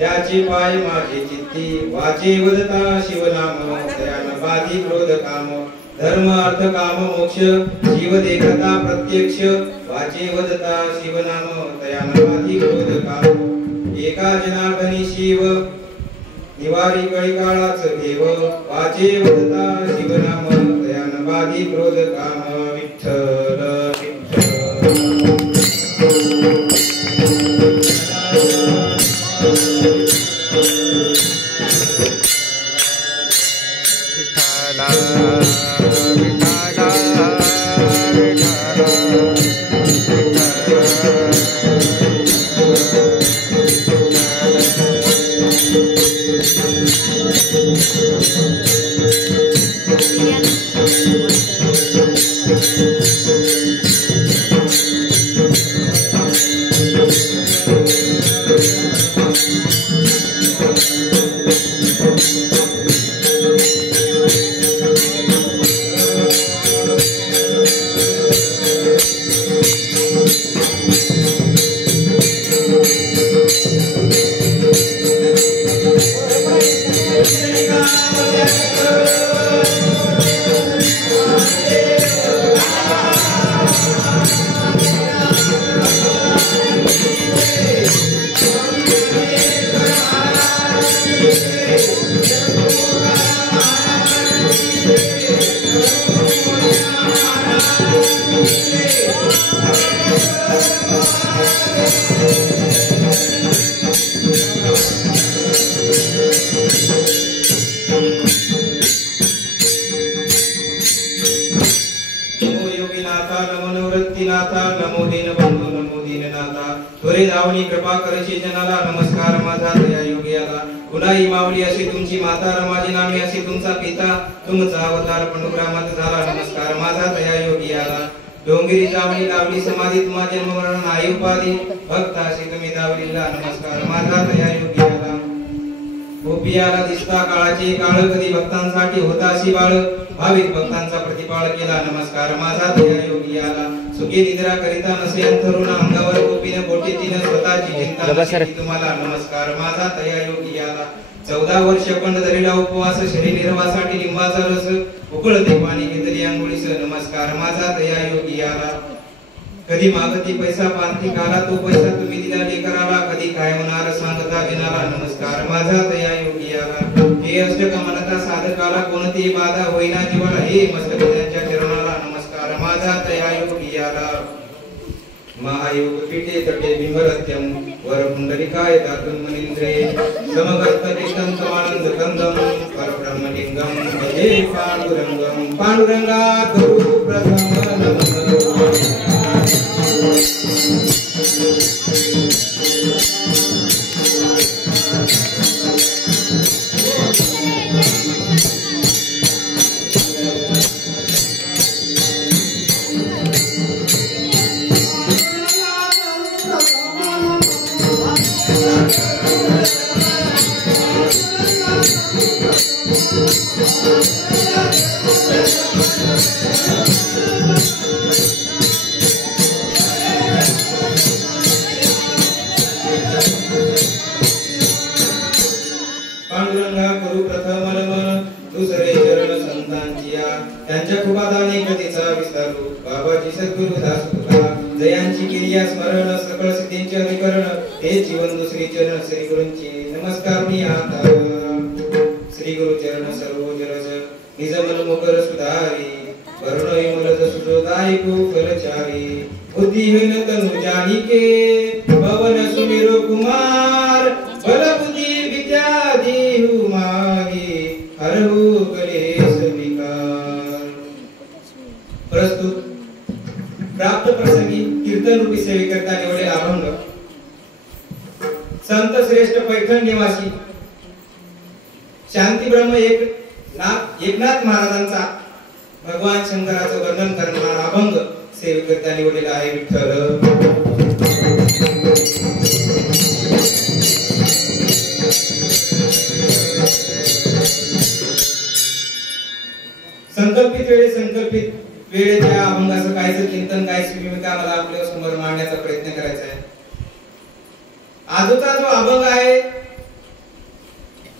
त्याचे पाय माझे चित्ती वाचे वदता शिवनाम दयान बाधी क्रोध काम धर्म अर्थ काम मोक्ष जीव देखता प्रत्यक्ष वाचे वदता शिवनाम दयान बाधी क्रोध काम एका जनार्दनी शिव निवारी कळिकाळाच देव वाचे वदता शिवनाम दयान बाधी क्रोध काम विठ्ठल कृपा करशी जनाला नमस्कार माझा दया योग्याला कुणाही माऊली अशी तुमची माता रमाजी नामे अशी तुमचा पिता तुमचा अवतार पंडुरामात झाला नमस्कार माझा दया योग्याला डोंगरी जावणी लावली समाधी तुम्हा जन्म मरण नाही उपाधी भक्त अशी तुम्ही दावलीला नमस्कार माझा दया योग्याला गोपियाला दिसता काळाची काळ कधी भक्तांसाठी होता अशी बाळ भाविक भक्तांचा प्रतिपाळ केला नमस्कार माझा दया योग्याला सुखी निद्रा करिता नसे अंतरुण अंगावर गोपीने बोटी तिने स्वतःची चिंता तुम्हाला नमस्कार माझा दया योग्याला 14 वर्ष पंड धरीला उपवास शरीर निर्वासाठी लिंबाचा रस उकळते पाणी घेतली अंघोळीस नमस्कार माझा दया योग्याला कधी मागती पैसा पांती काला तो पैसा तुम्ही दिला लेकराला कधी काय होणार सांगता विनाला नमस्कार माझा दया योग्याला हे अष्टक मनता साधकाला कोणती बाधा होईना जीवाला हे मस्तक त्यांच्या चरणाला नमस्कार माझा दया योग्याला महायोग पीठे तटे बिंबरत्यम वर पुंडलिकाय दातुन मनींद्रे समगर्त निष्ठं समानंद कंदम परब्रह्मलिंगम भजे पांडुरंगम पांडुरंगा गुरु प्रथम नमः Thank you. पांडुरंगा करू प्रथम मन दुसरे चरण संतांचिया त्यांच्या कृपादाने कधीचा विस्तारू बाबाजी सद्गुरु दास तुका जयांची क्रिया स्मरण सकळ सिद्धींचे अधिकरण हे जीवन दुसरी चरण श्री गुरूंची नमस्कार मी आता श्री गुरु चरण सरोज रज निज मन मुकर सुधारी वर्ण विमल सुजोदायिको फलचारी बुद्धिहीन तनु जानिके पवन सुमिरो कुमार बल बुद्धि विद्या देहु मागे हरहु कलेश विकार। प्रस्तुत प्राप्त प्रसंगी कीर्तन रूपी सेवेकरता निवडलेला अभंग संत श्रेष्ठ पैठण निवासी शांती ब्रह्म एकनाथ महाराजांचा भगवान शंकराचं वर्णन करणारा अभंग सेवेकरता निवडलेला आहे। विठ्ठल संकल्पित वेळेच्या अभंगाचं कायचं चिंतन काय भूमिका मला आपल्या समोर मांडण्याचा प्रयत्न करायचा आहे। आजचा जो अभंग आहे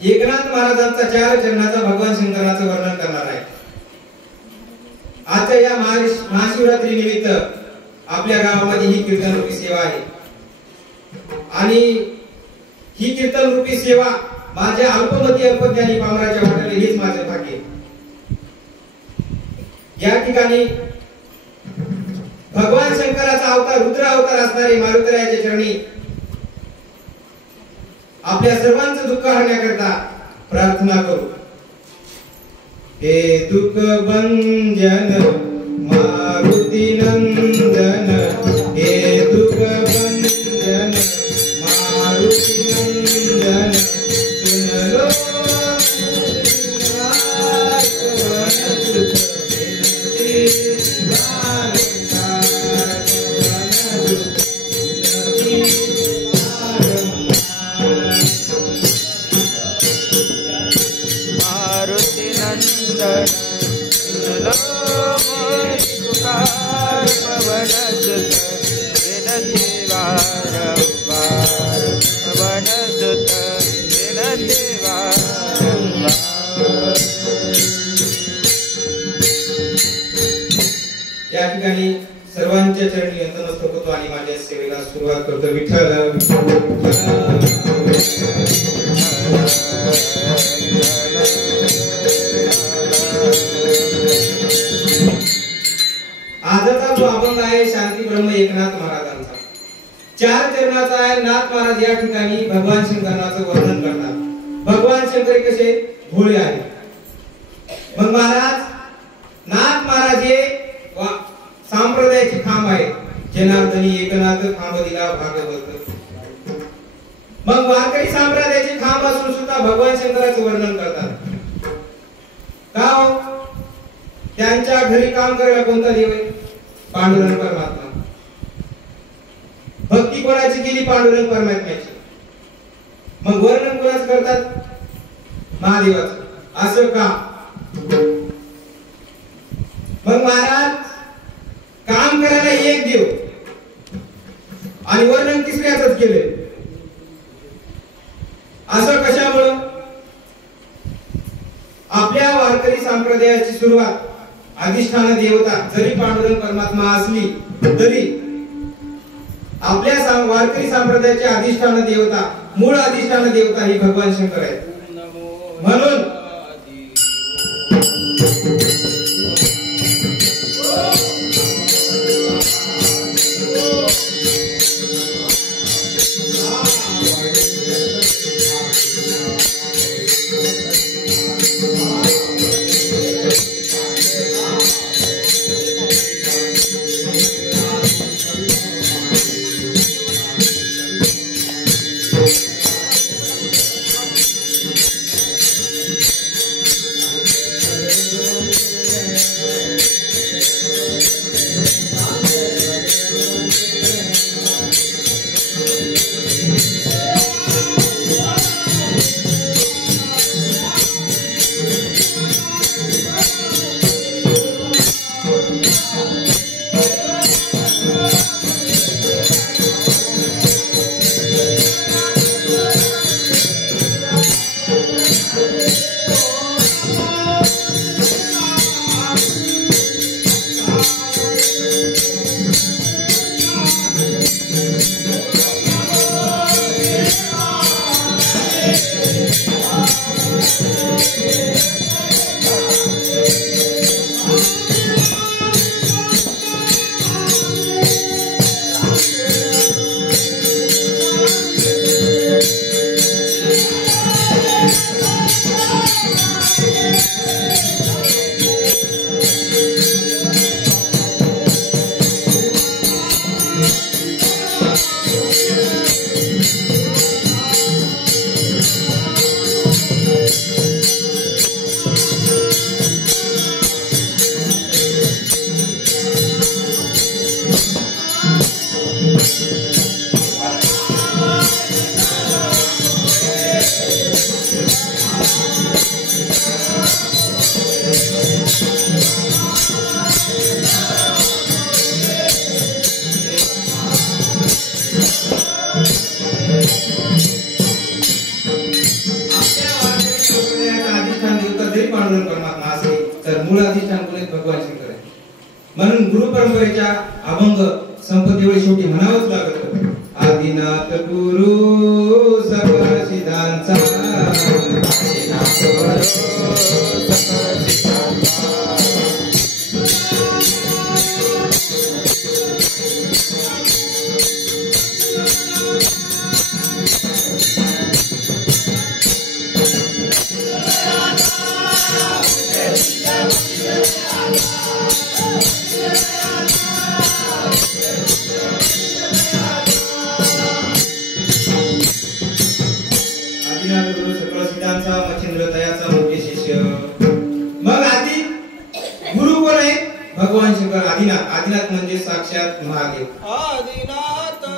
एकनाथ महाराजांचा 4 चरणाचा भगवान शंकराचं वर्णन करणार आहे। आजच्या या महाशिवरात्री निमित्त आपल्या गावामध्ये ही कीर्तन रूपी सेवा आहे आणि ही कीर्तन रूपी सेवा माझ्या अल्पमती अल्पज्ञानी पामराच्या वाटेल हेच माझे भाग्य। या ठिकाणी भगवान शंकराचा अवतार रुद्र अवतार असणारे मारुतरायाच्या चरणी आपल्या सर्वांचं दुःख हरण्याकरता प्रार्थना करू। हे दुःख भंजन मारुती नंदन हे दुःख भंजन मारुती नंदन सुनलो या ठिकाणी सर्वांच्या चरणी नतमस्तक होतो आणि माझ्या सेवेला सुरुवात करतो। विठ्ठल आजचा जो अभंग आहे शांती ब्रह्म एकनाथ महाराजांचा 4 चरणाचा आहे। नाथ महाराज या ठिकाणी भगवान शंकराचं वर्णन करतात। भगवान शंकर कसे भोळे आहेत। मग महाराज नाथ महाराज हे संप्रदायाची खांब आहे। जनार्दनी एकनाथ खांब दिला भागवत। मग वारकरी संप्रदायाची खांब असून सुद्धा भगवान शंकराचं वर्णन करतात का हो? त्यांच्या घरी काम करायला कोणता देव आहे? पांडुरंग परमात्मा। भक्ती कोणाची केली? पांडुरंग परमात्म्याची। मग वर्णन कोणाचं करतात? महादेवाचं। असं का? मग महाराज काम करायला एक देव आणि वर्णन तिसऱ्याच केले असं कशामुळे? आपल्या वारकरी संप्रदायाची सुरुवात अधिष्ठान देवता जरी पांडुरंग परमात्मा असली तरी आपल्या वारकरी संप्रदायाचे अधिष्ठान देवता मूळ अधिष्ठान देवता ही भगवान शंकर आहे। म्हणून भगवान शंकर आहे. म्हणून गुरु परंपरेच्या अभंग संपत्ती वेळी शेवटी म्हणावंच लागत, आदिनाथ गुरु सकळ सिद्धांचा, आदिनाथ गुरु सकळ सिद्धांचा. मच्छिंद्र दयाचा मुख्य शिष्य. मग आधी गुरु कोण आहे? भगवान शंकर. आदिनाथ. आदिनाथ म्हणजे साक्षात महादेव. आदिनाथ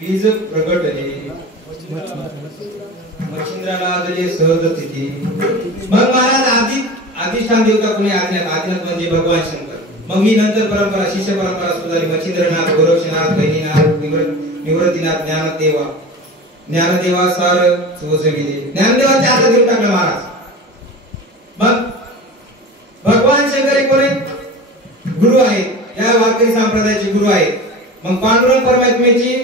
बीज प्रगटले मच्छिंद्राला आदले सहज तिथे. मग महाराज अधिष्ठान देवता कोणी? आदिनाथ. आदिनाथ म्हणजे भगवान शंकर. मग ही नंतर परंपरा, शिष्य परंपरा सुरू झाली. मच्छिंद्रनाथ, गोरक्षनाथ, गहिनीनाथ, निवृत्तीनाथ, ज्ञानदेवा सार सोसविले. ज्ञानदेवाच्या हातात देऊन टाकलं महाराज. मग भगवान शंकर कोणी? गुरु आहेत. या वारकरी संप्रदायाचे गुरु आहेत. मग पांडुरंग परमात्म्याची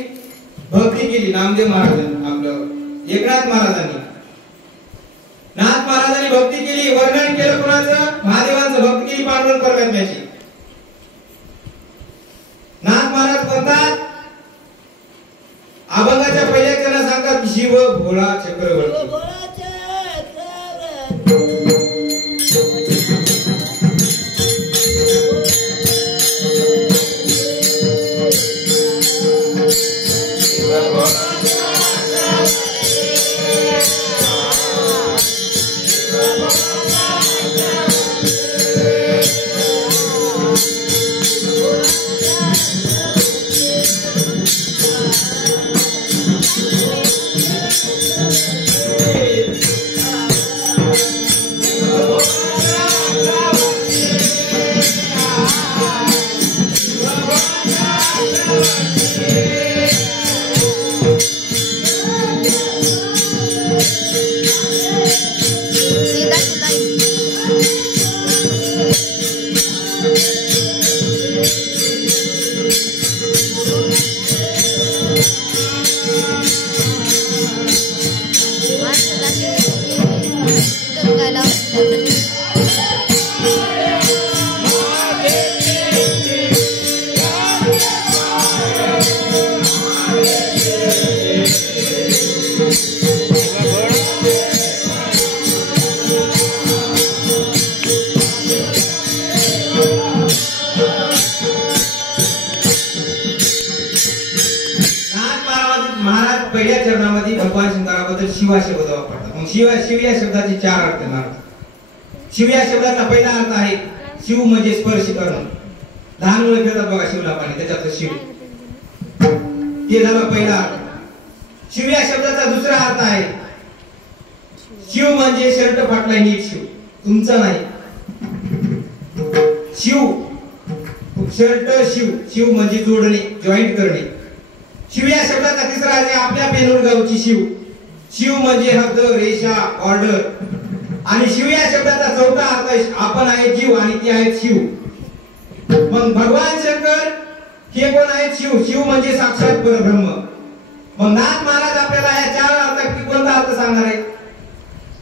भक्ती केली नामदेव महाराजांनी, आपलं एकनाथ महाराजांनी. नाथ महाराजांनी भक्ती केली. वर्णन केलं कोणाचं? महादेवांचं. भक्ती केली पांडुरंग परमात्म्याची. नाथ महाराज म्हणतात, अभंगाच्या पहिल्या चरणात सांगतात, शिव भोळा चक्रवर्ती. पहिल्या चरणामध्ये भगवान शंकराबद्दल शिवा शब्द वापरतात. मग शिव या शब्दाचे चार अर्थ आहेत. शिव या शब्दाचा पहिला अर्थ आहे शिव म्हणजे स्पर्श करणं. लहान मुलं खेळतात बघा शिवला पाणी, त्याच्यात शिव, ते झाला पहिला अर्थ. शिव या शब्दाचा दुसरा अर्थ आहे शिव म्हणजे शर्ट फाटलाय नीट शिव, तुमचा नाही. शिव शर्ट शिव, शिव म्हणजे जोडणे, जॉईंट करणे. शिव या शब्दाचा तिसरा अर्थ आपल्या बेनूर गावची शिव. शिव म्हणजे हद्द, रेषा, ऑर्डर. आणि शिव या शब्दाचा चौथा अर्थ आपण आहे जीव आणि ते आहेत शिव. मग भगवान शंकर हे कोण आहेत? शिव. शिव म्हणजे साक्षात परब्रह्म. मग नाथ महाराज आपल्याला या चार अर्थापैकी कोणता अर्थ सांगणार आहेत?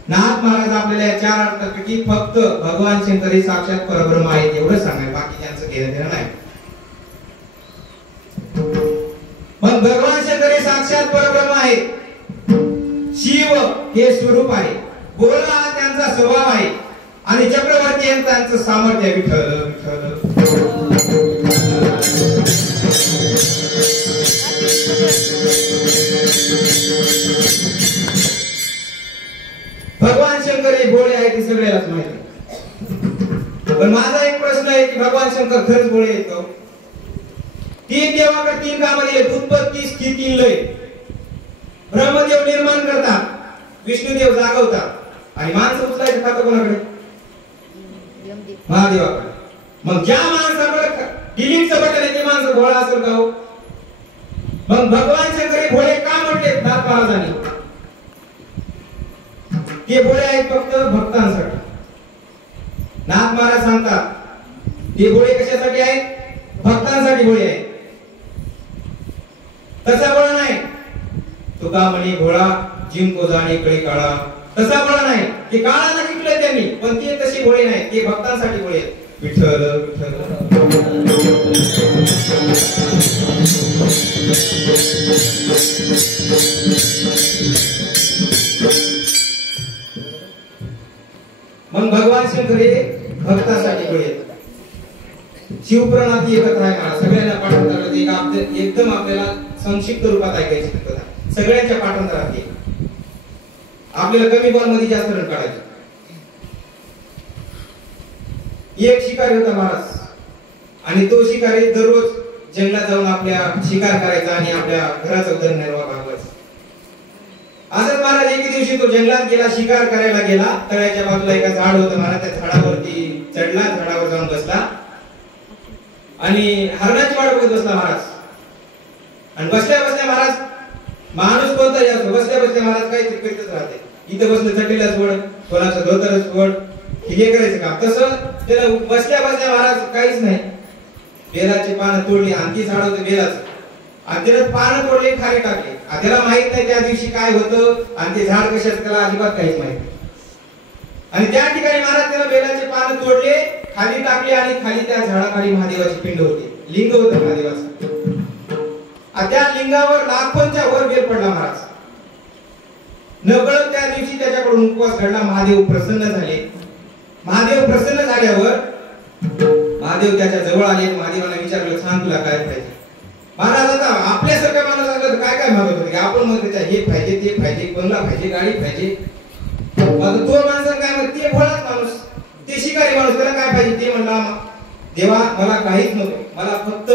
नाथ महाराज आपल्याला या चार अर्थापैकी फक्त भगवान शंकर हे साक्षात परब्रह्म आहेत एवढं सांगणार, बाकी त्यांचं घेणं देणं नाही. मग भगवान शंकर हे साक्षात परब्रह्म आहेत. शिव हे स्वरूप आहे. बोला हा त्यांचा स्वभाव आहे. आणि चक्रवर्ती हे त्यांचं सामर्थ्य. विठ्ठल विठ्ठल. भगवान शंकर हे भोळे आहेत हे सगळ्यालाच माहिती. पण माझा एक प्रश्न आहे की भगवान शंकर खरंच भोळे आहेत का? तीन देवाकडे तीन कामं दिले. उत्पत्ती, स्थिती, लय. ब्रह्मदेव निर्माण करतात, विष्णुदेव जागवतात आणि माणसं उचलायचं खातं कोणाकडे? महादेवाकडे. मग ज्या माणसाकडे डिलीटचं बटन आहे ते माणसं भोळा असेल का हो? मग भगवान शंकर हे भोळे का म्हटले नाथ महाराजांनी? ते भोळे आहेत फक्त भक्तांसाठी. नाथ महाराज सांगतात ते भोळे कशासाठी आहेत? भक्तांसाठी भोळे आहेत. तसा भोळा नाही. तुका म्हणे भोळा जिंको जाणे कळे काळा. तसा भोळा नाही. ते काळाला शिकले त्यांनी, पण ते तसे भोळे नाही. ते भक्तांसाठी भोळे आहेत. विठ्ठल विठ्ठल. मग भगवान शंकर हे भक्तासाठी भोळे आहेत. शिवपुराणात ही कथा आहे ना, सगळ्यांना पाठांतरात एकदम आपल्याला संक्षिप्त रूपात ऐकायची कथा. सगळ्यांच्या पाठांतरात आपल्याला कमी बॉल मध्ये जास्त रन काढायचे. एक शिकारी होता महाराज, आणि तो शिकारी दररोज जंगलात जाऊन आपल्या शिकार करायचा आणि आपल्या घराचा उदरनिर्वाह भागवायचा. असंच महाराज एके दिवशी तो जंगलात गेला, शिकार करायला गेला. तळ्याच्या बाजूला एक झाड होतं महाराज, त्या झाडावरती चढला, झाडावर जाऊन बसला आणि हरणाची वाट बघत बसला महाराज. आणि बसल्या बसल्या महाराज, माणूस कोणताही असतो, बसल्या बसल्या महाराज काहीतरी करीतच राहते. इथं बसलं चटीलाच वड, कोणाचं धोतरच वड, हे करायचं काम. तसं त्याला बसल्या बसल्या महाराज काहीच नाही. बेलाची पानं तोडली, आणखी झाड होतं बेलाचं, आणि त्याला पानं तोडली, खाली टाकली. त्याला माहित नाही त्या दिवशी काय होतं आणि ते झाड कशाचं, त्याला अजिबात काहीच माहित नाही. आणि त्या ठिकाणी महाराज त्याला बेलाचे पानं तोडले, खाली टाकले, आणि खाली त्या झाडाखाली महादेवाची पिंड होती, लिंग होतं महादेवाचं. त्या लिंगावर लाखोंच्या वर बेल पडला महाराज. नकळत त्या दिवशी त्याच्याकडून उपवास घडला. महादेव प्रसन्न झाले. महादेव प्रसन्न झाल्यावर महादेव त्याच्या जवळ आले. महादेवांना विचारलं, सांग तुला काय पाहिजे? महाराज आता आपल्यासारखा माणूस असला तर काय काय मागत होते? आपण मग त्याच्या हे पाहिजे, ते पाहिजे, बंगला पाहिजे, गाडी पाहिजे. मग तो माणूस काय म्हणतो? ते भोळाच माणूस, ते शिकारी माणूस, त्याला काय पाहिजे? ते म्हणला, देवा मला काहीच नको, मला फक्त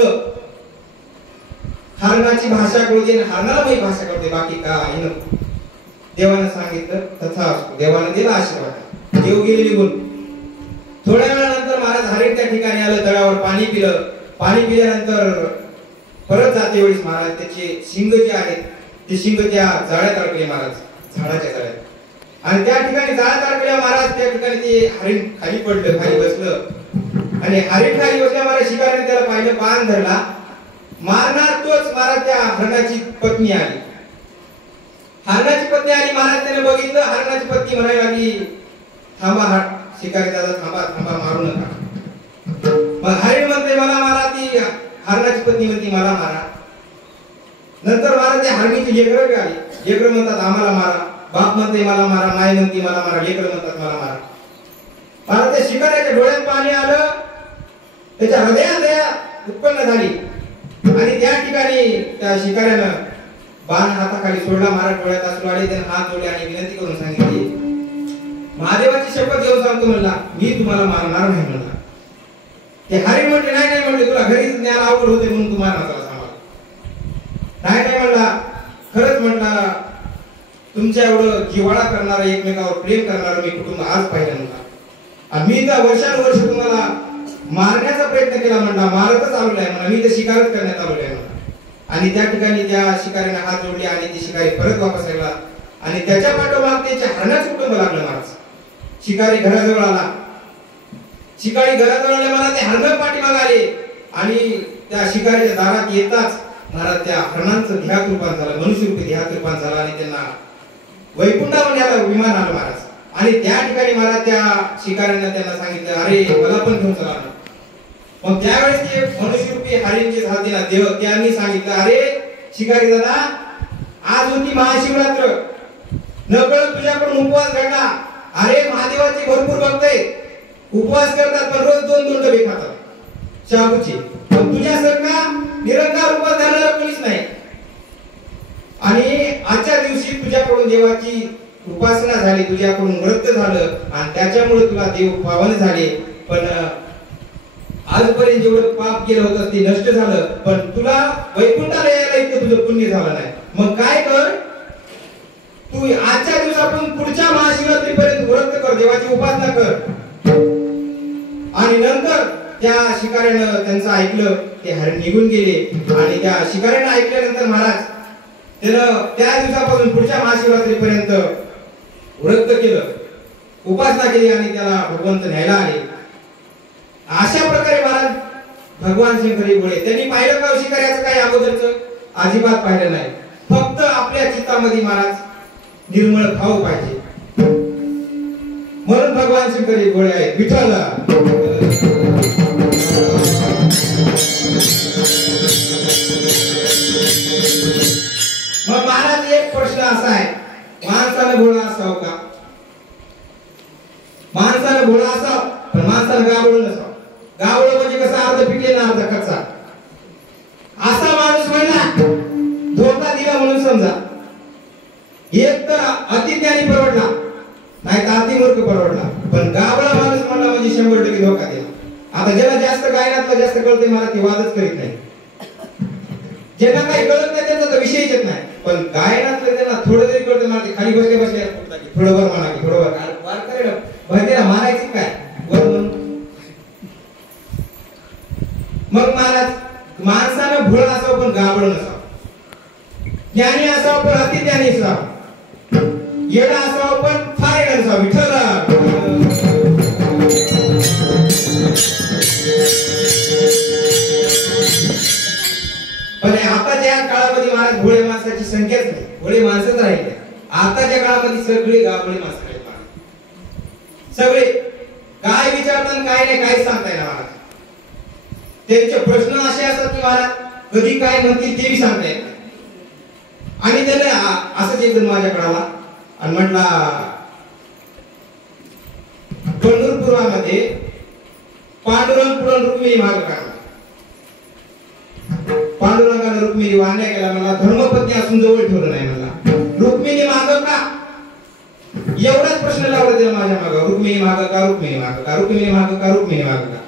हरणाची भाषा कळू दे, हरणाला मी भाषा कळते, बाकी काही नको. देवाने सांगितलं, तथा असतो. देवाने दिला आशीर्वाद. देव गेले निघून. थोड्या वेळानंतर महाराज हरिण त्या ठिकाणी आलं, तळ्यावर पाणी पिलं. पाणी पिल्यानंतर परत जाते वेळेस महाराज त्याचे शिंग जे आहेत ते शिंग त्या जाळ्यात अडकले महाराज, झाडाच्या जाळ्यात. आणि त्या ठिकाणी जाळ्यात अडकल्या महाराज, त्या ठिकाणी ते हरिण खाली पडलं, खाली बसलं. आणि हरिण खाली बसल्या महाराज, शिकारीने त्याला पाहिलं, बाण धरला. मारणार तोच महाराज त्या हरणाची पत्नी आली. हरणाची पत्नी आली महाराज, त्याने बघितलं. हरणाची पत्नी म्हणायला लागली, थांबा शिकारी दादा, थांबा थांबा, मारू नका. मग हरिण म्हणते, मला मारा. ती हरणाची पत्नी म्हणते, मला मारा. नंतर महाराज त्या हरणीची लेकरं आली. लेकरं म्हणतात, आम्हाला मारा. बाप म्हणते, मला मारा. माय म्हणते, मला मारा. लेकरं म्हणतात, मला मारा. महाराज त्या शिकाऱ्याच्या डोळ्यात पाणी आलं, त्याच्या हृदयात दया उत्पन्न झाली. आणि त्या ठिकाणी त्या शिकाऱ्यानं बाण हाताखाली सोडला. महाराज डोळ्यात अश्रू आले. त्याने हात जोडले आणि विनंती करून सांगितली, महादेवाची शपथ घेऊन सांगतो म्हणला, मी तुम्हाला मारणार नाही म्हणला. ते हरिण म्हणले, नाही नाही म्हणले, तुला घरी ज्ञान अवघड होते म्हणून तुम्हाला मारायला सांभाळ. नाही नाही म्हणला, खरंच म्हणला, तुमच्या एवढं जिव्हाळा करणारं, एकमेकावर प्रेम करणारं मी कुटुंब आज पाहिलं म्हणला. आणि मी तर वर्षानुवर्ष तुम्हाला मारण्याचा प्रयत्न केला म्हणला, मारतच आलेलो आहे म्हणा, मी तर शिकारच करण्यात आलेलो आहे म्हणा. आणि त्या ठिकाणी त्या शिकारीने हात जोडले आणि ती शिकारी परत वापस आला. आणि त्याच्या पाठोपाठ त्याच्या हरणाचं कुटुंब लागलं महाराज. शिकारी घराजवळ आला. शिकारी घराजवळ आले मला ते हरण पाठीमागे आले आणि त्या शिकारीच्या दारात येताच महाराज त्या हरणांचं ध्येयात रूपांतर झालं, मनुष्यरूपी ध्येयात रूपांतर झालं आणि त्यांना वैकुंठावर यायला विमान आलं महाराज. आणि त्या ठिकाणी महाराज त्या शिकाऱ्यांना त्यांना सांगितलं अरे मला पण घेऊन चला. मग त्यावेळेस ते मनुष्यरूपी हरींचे साथीला देव त्यांनी सांगितलं अरे शिकारी दादा आज होती महाशिवरात्र, नकळत तुझ्याकडून उपवास घडला. अरे महादेवाचे भरपूर भक्त आहेत, उपवास करतात पण रोज 2-2 डबे खातात शाबूचे, पण तुझ्यासारखा निरंकार उपवास धरणारा कोणीच नाही. आणि आजच्या दिवशी तुझ्याकडून देवाची उपासना झाली, तुझ्याकडून व्रत झालं आणि त्याच्यामुळे तुला देव पावन झाले. पण आजपर्यंत जेवढं पाप केलं होतं ते नष्ट झालं, पण तुला वैकुंठाला यायला इतकं तुझं पुण्य झालं नाही. मग काय कर, तू आजच्या दिवसापासून पुढच्या महाशिवरात्रीपर्यंत व्रत कर, देवाची उपासना कर. आणि नंतर त्या शिकाऱ्यानं त्यांचं ऐकलं, ते हरण निघून गेले. आणि त्या शिकाऱ्यानं ऐकल्यानंतर महाराज त्यानं त्या दिवसापासून पुढच्या महाशिवरात्रीपर्यंत व्रत केलं, उपासना केली आणि त्याला भगवंत न्यायला आले. अशा प्रकारे महाराज भगवान शंकरी भोळे त्यांनी पाहिलं का शिकाऱ्याचं काही अगोदरचं? अजिबात पाहिलं नाही. फक्त आपल्या चित्तामध्ये महाराज निर्मळ भाव पाहिजे, म्हणून भगवान शंकरी भोळे आहेत. विठ्ठल मग महाराज एक प्रश्न असा आहे, माणसानं भोळा असावं का? माणसानं भोळा असावं पण माणसानं गावळं नसावं. गावळं म्हणजे कसं अर्ध पिकलेला अर्ध कच्चा. असा माणूस म्हणला धोका दिला म्हणून समजा, एक तर अतिज्ञानी परवडला नाही तर अतिमूर्ख परवडला. पण गावळा माणूस म्हणला म्हणजे 100% धोका दिला. आता ज्याला जास्त गायनातलं जास्त कळते मला ते वादच करीत नाही. ज्यांना काही कळत नाही त्यांचा तर विषयच येत नाही. पण गायनातलं त्यांना थोडं जरी कळतं मला ते खाली बसले बसले थोडं वर म्हणा की थोडं वर करेल भरतेला मारायचं काय वर म्हणून. मग महाराज माणसानं भोळ असावं पण गाबळ नसावं, ज्ञानी असावं पण अतिज्ञानी असावं, येडा असावं पण फार येडा नसावं. विठ्ठल पण आताच्या काळामध्ये महाराज भोळे माणसाची संख्याच नाही, भोळे माणसंच राहिले. आताच्या काळामध्ये सगळे गाबळे माणसं आहेत. सगळे काय विचारतात काय नाही काही सांगता येणार महाराज. त्यांचे प्रश्न असे असतात की महाराज कधी काय म्हणतील ते बी सांगता येत. आणि त्याने असंच एक जण माझ्याकडे आला आणि म्हटला पंढरपुरामध्ये पांडुरंग पुरण रुक्मिणी मार्ग काढला. पांडुरंगाने रुक्मिणी वाहण्या केला. मला धर्मपत्नी असून जवळ ठेवलं नाही. मला रुक्मिणी माग का एवढाच प्रश्न लावला दिला माझ्या माग, रुक्मिणी माग का रुक्मिणी माग का रुक्मिणी माग का रुक्मिणी माग का.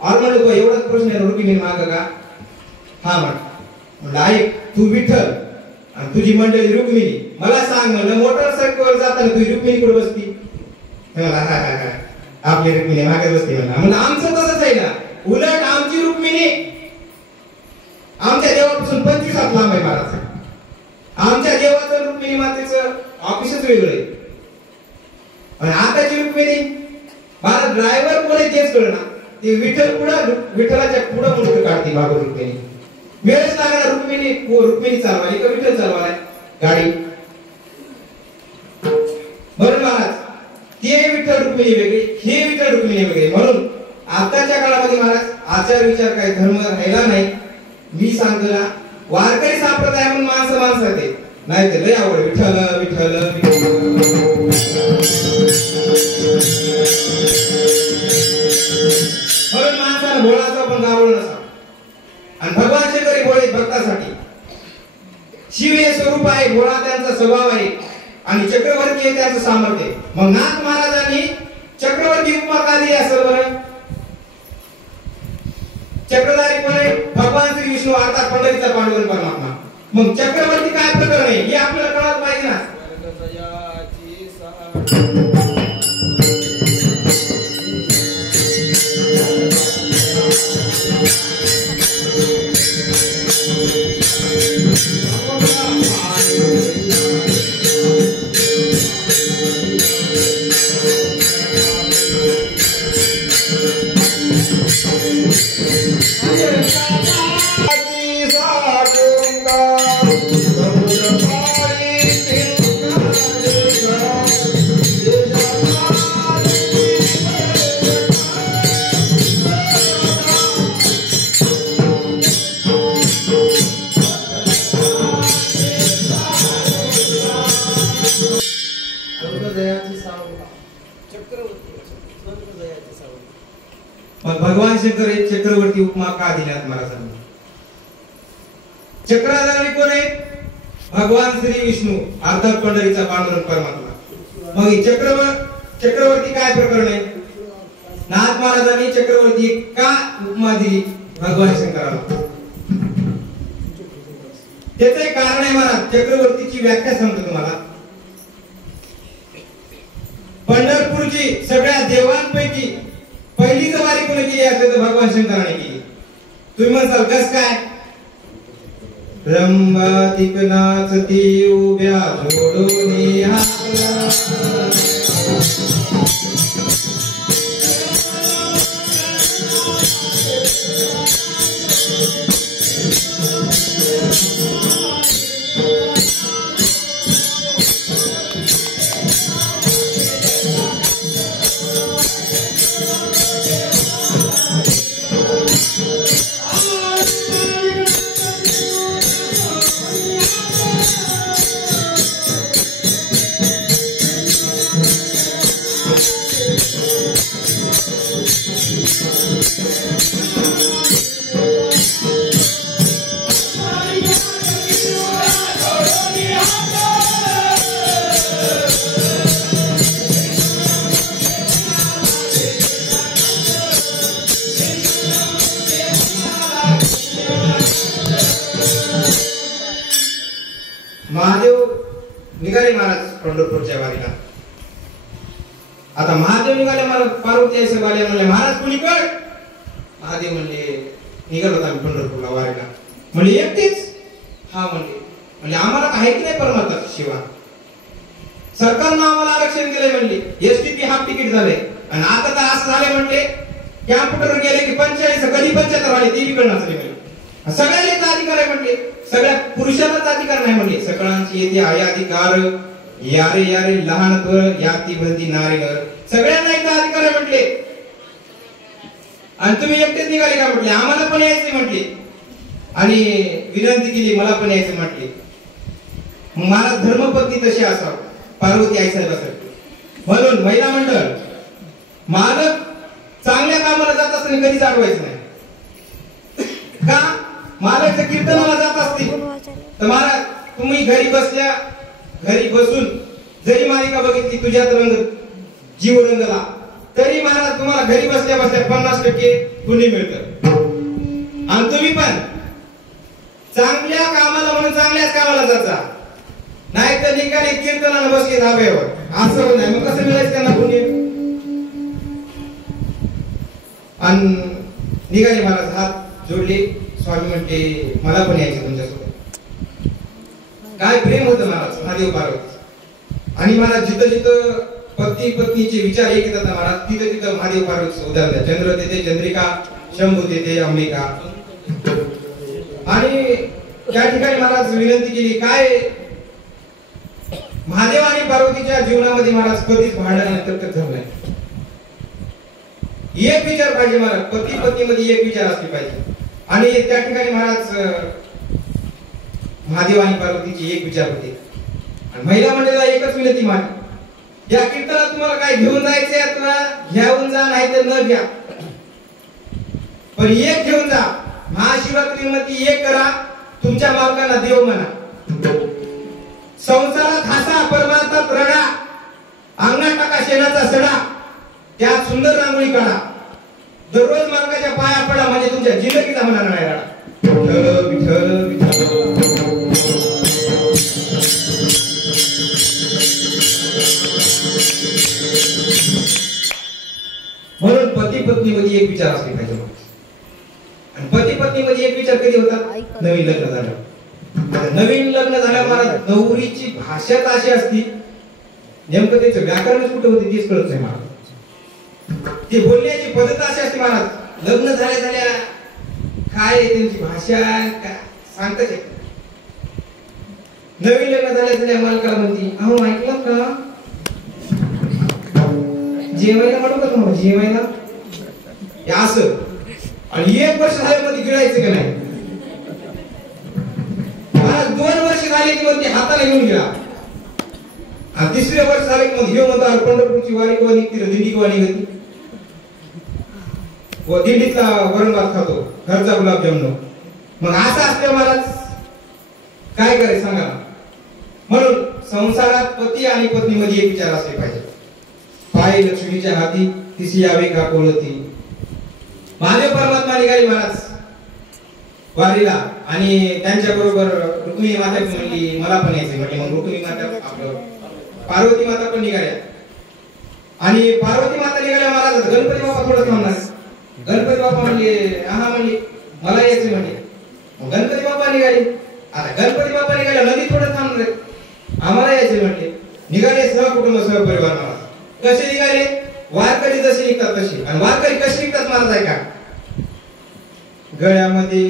और म्हणलं तो एवढाच प्रश्न आहे रुक्मिणी माग का. हा म्हणलं ऐक तू विठ्ठल आणि तुझी मंडळी रुक्मिणी, मला सांग म्हणलं मोटरसायकलवर जाताना तुझी रुक्मिणी कुठे बसती? आपली रुक्मिणी मागे बसते म्हणलं. आमचं तसंच आहे ना, उलट आमची रुक्मिणी आमच्या देवापासून 25 हात लांब आहे महाराज. आमच्या देवाचं रुक्मिणी मातेचं ऑफिसच वेगळं आहे. आणि आताची रुक्मिणी मला ड्रायव्हर कोण आहे तेच कळना. ते विठ्ठल पुढं विठ्ठलाच्या पुढं मुंडकं काढते बाबा रुक्मिणी. वेळच लागणार रुक्मिणी चालवायला का विठ्ठल चालवायला गाडी. म्हणून महाराज ते विठ्ठल रुक्मिणी वेगळी, हे विठ्ठल रुक्मिणी वेगळी. म्हणून आताच्या काळामध्ये महाराज आचार विचार काही धर्म राहिला नाही. मी सांगतो ना वारकरी संप्रदाय म्हणून माणसं आहे नाही ते लय आवड विठ्ठल विठ्ठल म्हणून माणसाला भोळाचा पण गावळ नसा. आणि भगवान शंकरी भोळे भक्तासाठी शिव हे स्वरूप आहे, भोळा त्यांचा स्वभाव आहे आणि चक्रवर्ती हे त्यांचं सामर्थ्य. मग नाथ महाराजांनी चक्रवर्ती उपमा का दिली असेल बरं? चक्रधारीपणे भगवान श्री विष्णू अर्थात पंढरीचा पांडुरंग परमात्मा. मग चक्रवर्ती काय प्रकरण आहे हे आपल्याला कळत पाहिजे ना. पण भगवान शंकर हे चक्रवर्ती उपमा का दिल्यात महाराजांना? चक्राधारी कोण आहे? भगवान श्री विष्णू अर्थात पंढरीचा पांडुरंग परमात्मा. मग ही चक्रवर्ती काय प्रकरण आहे? नाथ महाराजांनी चक्रवर्ती का उपमा दिली भगवान शंकराला? त्याचं एक कारण आहे महाराज. चक्रवर्तीची व्याख्या सांगतो तुम्हाला. पंढरपूरची सगळ्या देवांपैकी पहिलीच वारी कोणी केली असेल तर भगवान शंकराने केली. तुम्ही म्हणसाल कस काय? रंभातिक नाचती उभ्या जोडून हात, महादेव निघाले महाराज पंढरपूरच्या वारीला. आता महादेव निघाले महाराज पार्वती वाले म्हणले महाराज कुणी कर? महादेव म्हणले निघालो होता आम्ही पंढरपूरला वारीला. म्हणजे एकटेच? हा म्हणले आम्हाला काही नाही परमात्मा शिवा. सरकारनं आम्हाला आरक्षण दिलंय म्हणले. एसटीपी हाफ तिकीट झाले आणि आता तर असं झाले म्हणले कॅम्प्युटर गेले की 45 कधी 75 झाले ते कळणार म्हणले. सगळ्याला अधिकार आहे म्हणले. सगळ्या पुरुषांनाच अधिकार नाही म्हणले. सगळ्यांची येथे आहे अधिकार. यारे यारे लहान थोर याती भरती नारे घर, सगळ्यांना एकदा अधिकार आहे म्हटले. आणि तुम्ही एकटेच निघाले का म्हटले? आम्हाला पण यायचे म्हटले आणि विनंती केली मला पण यायचं म्हटले. मला धर्मपत्नी तशी असावं पार्वती आई साहेबांसाठी. म्हणून महिला मंडळ मालक चांगल्या कामाला जात असताना कधीच अडवायचं नाही का? मालक जर कीर्तनाला जात असतील तर महाराज तुम्ही घरी बसून जरी मालिका बघितली तुझ्यात रंग जीव रंगला तरी महाराज तुम्हाला घरी बसल्या बसल्या 50% पुण्य मिळतं. आणि तुम्ही पण चांगल्या कामाला म्हणून चांगल्याच कामाला जाता, नाही तर निघाले कीर्तनाला बसले धाब्यावर असं होत नाही. मग कसं मिळायचं त्यांना पुण्य? आणि निघाले महाराज हात जोडले. स्वामी म्हणते मला पण यायचं तुमच्यासोबत. काय प्रेम होतं महाराज महादेव पार्वती. आणि महाराज जिथं जिथं पती पत्नीचे विचार एक येतात महाराज तिथं तिथं महादेव पार्वतीचं उदाहरण आहे. चंद्र तेथे चंद्रिका, शंभू तेथे अंबिका. आणि त्या ठिकाणी महाराज विनंती केली काय महादेव आणि पार्वतीच्या जीवनामध्ये महाराज कधीच भांडण तर्क झालं नाही. एक विचार पाहिजे महाराज, पती पत्नीमध्ये एक विचार असले पाहिजे. आणि त्या ठिकाणी महाराज महादेव आणि पार्वतीची एक विचार होते. आणि महिला मंडळाला एकच विनंती मांडली, या कीर्तनात तुम्हाला काय घेऊन जायचंय तुला घेऊन जा, नाही तर न घ्या, पण एक घेऊन जा. महाशिवरात्रीमध्ये एक करा, तुमच्या मालकांना देव म्हणा. संसारात हसा, परमार्थात रडा, अंगणात टाका शेणाचा सडा, त्यात सुंदर रांगोळी काढा. दररोज मालकाच्या पाया पडा, म्हणजे तुमच्या जिंदगीचा होणार नाही राडा. विठ्ठल विठ्ठल विठ्ठल. म्हणून पती पत्नी मध्ये एक विचार असले पाहिजे. आणि पती पत्नी मध्ये एक विचार कधी होता? नवीन लग्न झालं. नवीन लग्न झाल्यावर नवरीची भाषाच अशी असती, नेमकं त्याचं व्याकरणच कुठे होते तेच कळत नाही मला. ती बोलण्याची पद्धत अशी असते महाराज. लग्न झाल्या झाल्या काय त्यांची भाषा काय सांगताच येत. नवीन लग्न झाल्या झाल्या मालकाला म्हणती अहो ऐकलं का जेवायला म्हणू का तुम्हाला जेवायला असं. आणि 1 वर्ष झाल्यामध्ये गिळायचं का नाही? 2 वर्ष झाले की म्हणते हाताला घेऊन गेला. आणि तिसरे वर्ष झाले की मग घेऊ म्हणतो पंढरपूरची वारी किंवा निघते दिंडी किंवा निघते व दिंडीतला वरण भात खातो घरचा गुलाबजामुन. मग असं असते महाराज काय करायचं सांगा. म्हणून संसारात पती आणि पत्नी मध्ये एक विचार असले पाहिजे. पाय लक्ष्मीच्या हाती तिसी यावे का कोलती. महादेव परमात्मा निघाले महाराज वारीला आणि त्यांच्या बरोबर रुक्मिणी माता म्हणली मला पण यायचे म्हणजे मग रुक्मिणी माता आपलं पार्वती माता पण निघाल्या आणि पार्वती माता निघाल्या महाराज गणपती बाप्पा थोडं थांबणार. गणपती बाप्पा म्हणले हा म्हणले मला यायचे म्हणले. गणपती बाप्पा निघाले. आता गणपती बाप्पा निघाले नदी थोडं थांबणार आम्हाला यायचे म्हणले. निघाले सहकुटुंब सहपरिवार महाराज. कसे निघाले वारकरी जसे निघतात तसे. आणि वारकरी कसे निघतात महाराज आहे का गळ्यामध्ये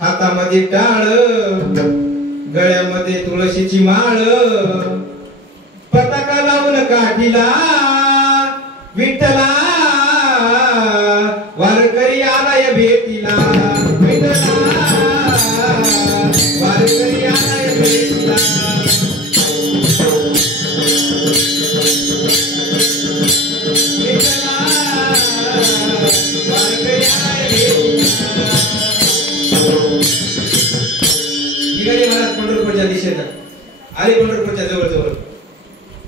हातामध्ये टाळ गळ्यामध्ये तुळशीची माळ पताका लावून काठीला विठ्ठला वारकरी आलाय भेटीला विठ्ठला वारकरी आलाय भेटीला. निघाले महाराज पंढरपूरच्या दिशेनं. आले पंढरपूरच्या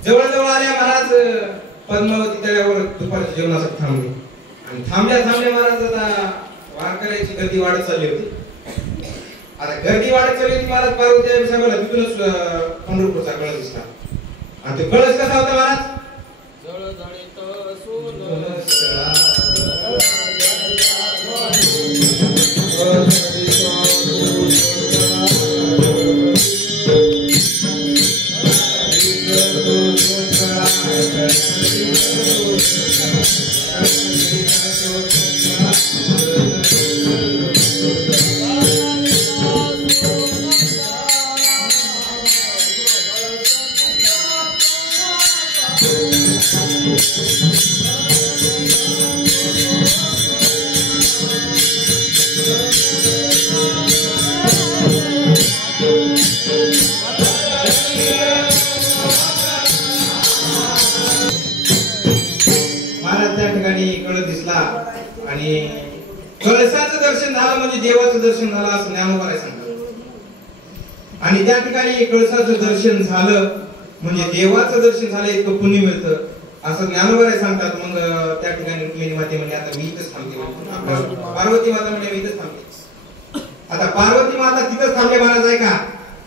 जवळ आल्या महाराज पद्मावती तळ्यावर दुपारच्या जेवणासाठी थांबले आणि थांबल्या महाराज आता वारकऱ्याची गर्दी वाढत चालली होती. आता गर्दी वाढत चालली होती महाराज पार्वती सांगला तिथूनच पंढरपूरचा कळस दिसला. आणि तो कळस कसा होता महाराज आणि कळसाचं दर्शन झालं म्हणजे देवाचं दर्शन झालं असं ज्ञानोबा सांगतात. आणि त्या ठिकाणी कळसाचं दर्शन झालं म्हणजे देवाचं दर्शन झालं इतकं पुण्य मिळतं असं ज्ञानोबा सांगतात. मग त्या ठिकाणी रुक्मिणी माते म्हणजे आता मी इथंच थांबते. पार्वती माता म्हणजे मी इथंच थांबते. आता पार्वती माता तिथंच थांबले महाराज आहे का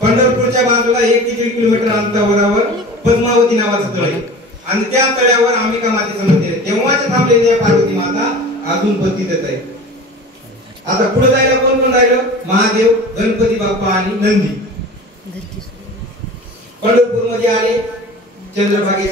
पंढरपूरच्या बाजूला 1-1.5 किलोमीटर अंतरावर पद्मावती नावाचं तळ आहे आणि त्या तळ्यावर अंबिका मातेचं मंदिर आहे. तेव्हाच थांबलेली आहे पार्वती माता अजून पण तिथेच आहे. आता पुढे जायला कोण राहिलं महादेव गणपती बाप्पा आणि नंदी. पंढरपूर मध्ये आले चंद्रभागे